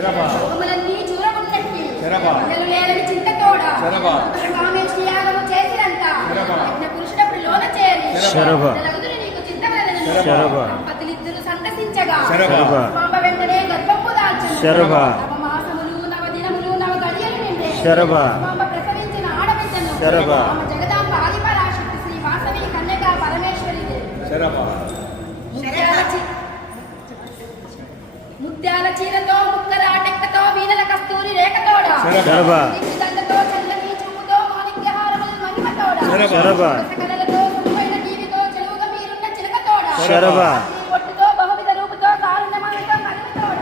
భూములన్నీ చూరగొట్టట్టి పిల్లలు లేరని చింతతోడ కామేష్టి యాగము చేసినంత యజ్ఞ పురుషుడప్పుడు లోన చేరి పిల్లలగుదురు నీకు చింతవలదని దంపతులిద్దరు సంతసించగా మాంబ వెంటనే గర్భంపు దాల్చెను నవ మాసములు నవ దినములు నవ గడియలు నిండే మాంబ ప్రసవించిన ఆడబిడ్డను ఆమె జగదాంబ ఆదిపరాశక్తి శ్రీ వాసవి కన్యగా పరమేశ్వరి ముత్యాల చీరతో ముక్కరాటెక్కతో వీణల కస్తూరి రేఖతోడ దండతో చల్లని చూపుతో మాణిక్యహారములు మహిమతోడ కలలతో సుఖమైన జీవితో చెలువుగా మీరున్న చిలకతోడ ఒట్టుతో బహువిధ రూపుతో కారుణ్యమతో కరుణతోడ